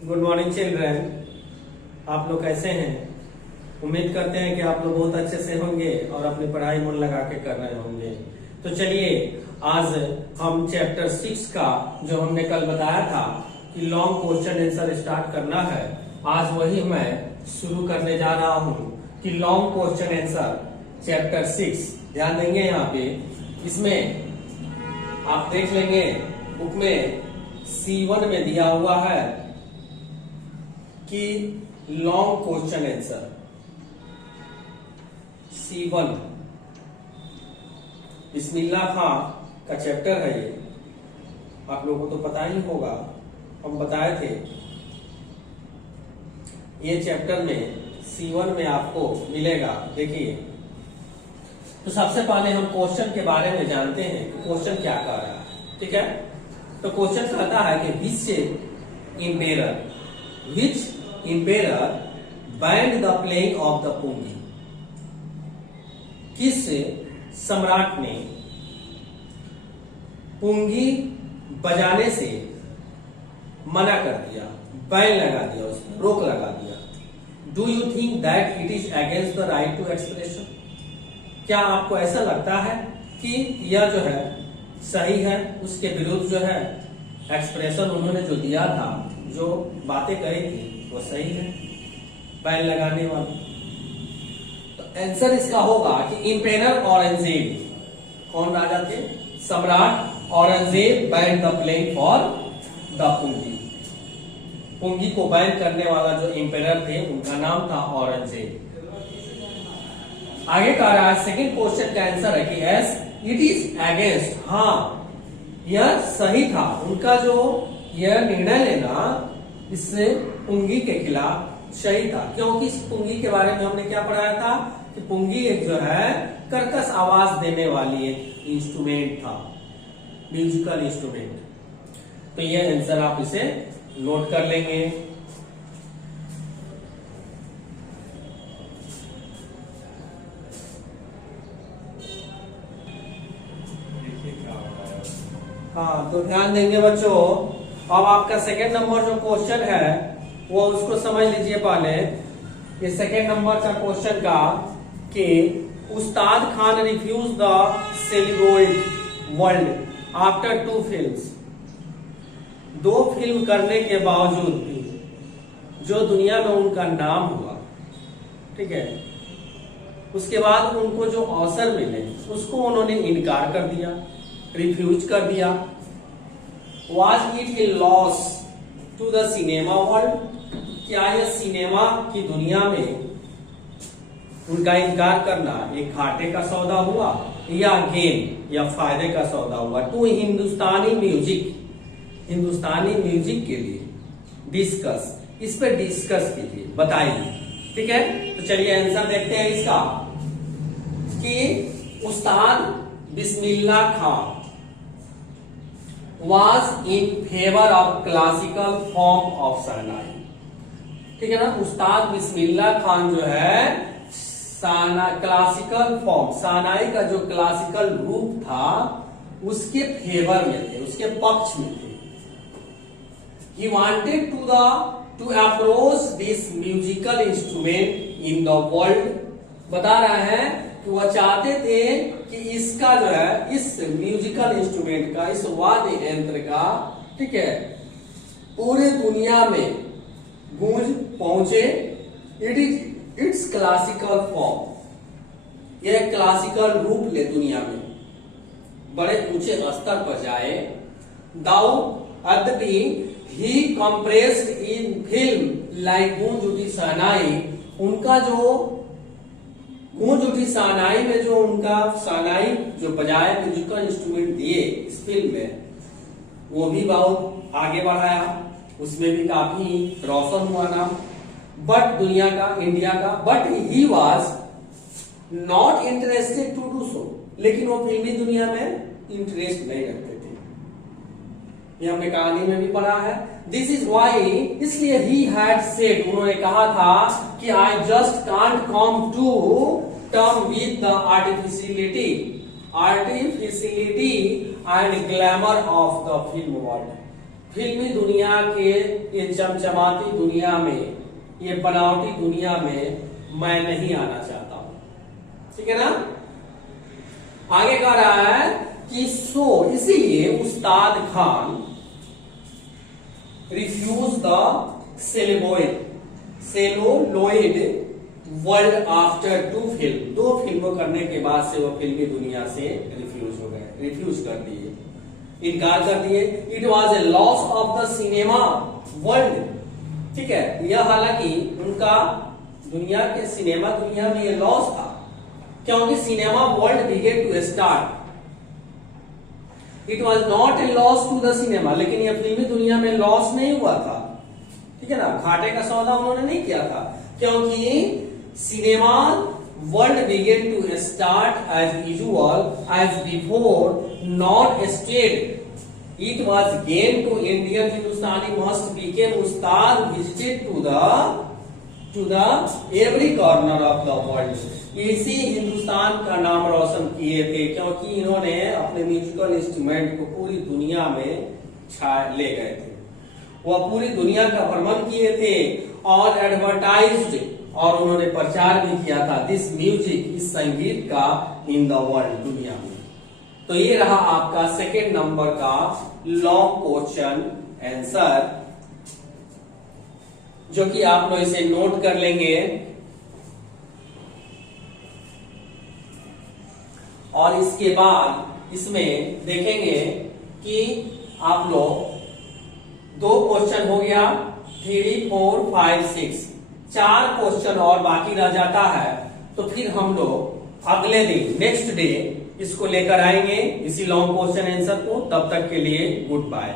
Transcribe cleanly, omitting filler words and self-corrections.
Good morning children. आप लोग कैसे हैं? उम्मीद करते हैं कि आप लोग बहुत अच्छे से होंगे और अपनी पढ़ाई मन लगा के कर रहे होंगे। तो चलिए आज हम चैप्टर 6 का जो हमने कल बताया था कि लॉन्ग क्वेश्चन आंसर स्टार्ट करना है, आज वही मैं शुरू करने जा रहा हूं कि लॉन्ग क्वेश्चन आंसर चैप्टर 6। ध्यान देंगे यहाँ पे, इसमें आप देख लेंगे बुक में C1 में दिया हुआ है कि लॉन्ग क्वेश्चन आंसर C1 बिस्मिल्लाह खां का चैप्टर है। ये आप लोगों को तो पता ही होगा, हम बताए थे। ये चैप्टर में C1 में आपको मिलेगा। देखिए, तो सबसे पहले हम क्वेश्चन के बारे में जानते हैं कि क्वेश्चन क्या कह रहा है। ठीक है, तो क्वेश्चन कहता है कि विच emperor banned the playing of the pungi। किस सम्राट ने पुंगी बजाने से मना कर दिया, बैन लगा दिया, उसमें रोक लगा दिया। Do you think that it is against the right to expression? क्या आपको ऐसा लगता है कि यह जो है सही है, उसके विरुद्ध जो है एक्सप्रेशन उन्होंने जो दिया था, जो बातें कही थी, वो सही है बैन लगाने वाली? तो आंसर इसका होगा कि इंपेरर औरंगजेब, कौन राजा थे? सम्राट Aurangzeb ban the playing for the pungi. पुंगी को बैन करने वाला जो इंपेरर थे उनका नाम था औरंगजेब। आगे कह रहा है सेकंड क्वेश्चन का आंसर है कि एस इट इज अगेंस्ट। हाँ, यह सही था, उनका जो यह निर्णय लेना इससे पुंगी के खिलाफ सही था। क्योंकि इस पुंगी के बारे में हमने क्या पढ़ाया था कि पुंगी एक जो है कर्कश आवाज देने वाली एक इंस्ट्रूमेंट था, म्यूजिकल इंस्ट्रूमेंट। तो ये आंसर आप इसे नोट कर लेंगे। हाँ, तो ध्यान देंगे बच्चों। अब आपका सेकेंड नंबर जो क्वेश्चन है वो उसको समझ लीजिए पहले। ये सेकेंड नंबर का क्वेश्चन का कि उस्ताद Khan refuse the celebrate world after 2 films. 2 film करने के बावजूद भी जो दुनिया में उनका नाम हुआ, ठीक है, उसके बाद उनको जो अवसर मिले उसको उन्होंने इनकार कर दिया, रिफ्यूज कर दिया। Was it a loss to the cinema world? क्या यह सिनेमा की दुनिया में उनका इनकार करना एक घाटे का सौदा हुआ या गेन या फायदे का सौदा हुआ? टू हिंदुस्तानी म्यूजिक के लिए डिस्कस, इस पे डिस्कस कीजिए, बताइए। ठीक है, तो चलिए आंसर देखते हैं इसका कि उस्ताद Bismillah Khan was in favor of classical form of शहनाई। ठीक है ना, उस्ताद बिस्मिल्लाह खान जो है क्लासिकल फॉर्म, शहनाई का जो क्लासिकल रूप था उसके फेवर में थे, उसके पक्ष में थे। He wanted to approach this musical instrument in the world। बता रहा है कि वह चाहते थे कि इसका जो है, इस म्यूजिकल इंस्ट्रूमेंट का, इस वाद्य यंत्र का, ठीक है, पूरे दुनिया में गूंज पहुंचे। इट्स क्लासिकल फॉर्म, यह क्लासिकल रूप ले, दुनिया में बड़े ऊंचे स्तर पर जाए। दाऊ अदबी ही कंप्रेस्ड इन फिल्म लाइक गूंज उठी शहनाई। उनका जो गूंज उठी शहनाई में जो उनका शहनाई जो बजाए, म्यूजिकल इंस्ट्रूमेंट दिए इस फिल्म में, वो भी बहुत आगे बढ़ाया, उसमें भी काफी रोशन हुआ नाम बट दुनिया का, इंडिया का। But he was not interested to do so. लेकिन वो फिल्मी दुनिया में इंटरेस्ट नहीं रखते थे, ये हमने कहानी में भी पढ़ा है। दिस इज वाई, इसलिए ही हैड सेड, उन्होंने कहा था कि I just can't come to term with the artificiality and glamour of the film world. फिल्मी दुनिया के ये चमचमाती दुनिया में, ये बनावटी दुनिया में मैं नहीं आना चाहता हूं। ठीक है ना। आगे कह रहा है कि सो इसीलिए Ustad Khan refuse the celluloid world after 2 film. 2 फिल्मों करने के बाद से वो फिल्मी दुनिया से रिफ्यूज हो गए, रिफ्यूज कर दिए, इनकार कर दिए। It was a loss of the cinema world. ठीक है, यह हालांकि उनका दुनिया के सिनेमा दुनिया में ये लॉस था, क्योंकि cinema world began to start. It was not a loss to the cinema, लेकिन यह फिल्मी दुनिया में लॉस नहीं हुआ था। ठीक है ना, घाटे का सौदा उन्होंने नहीं किया था, क्योंकि cinema world began to start as usual as before, not stayed. It was gain to Indian Hindustani must became Ustad visited to the every corner of the world। इसी हिंदुस्तान का नाम रोशन किए थे, क्योंकि इन्होंने अपने म्यूजिकल इंस्ट्रूमेंट को पूरी दुनिया में ले गए थे। वह पूरी दुनिया का भ्रमण किए थे और एडवर्टाइज्ड, और उन्होंने प्रचार भी किया था दिस म्यूजिक, इस संगीत का, इन द वर्ल्ड, दुनिया में। तो ये रहा आपका सेकेंड नंबर का लॉन्ग क्वेश्चन आंसर, जो कि आप लोग इसे नोट कर लेंगे और इसके बाद इसमें देखेंगे कि आप लोग 2 क्वेश्चन हो गया, 3, 4, 5, 6, 4 क्वेश्चन और बाकी रह जाता है। तो फिर हम लोग अगले दिन, नेक्स्ट डे, इसको लेकर आएंगे, इसी लॉन्ग क्वेश्चन आंसर को। तब तक के लिए गुड बाय।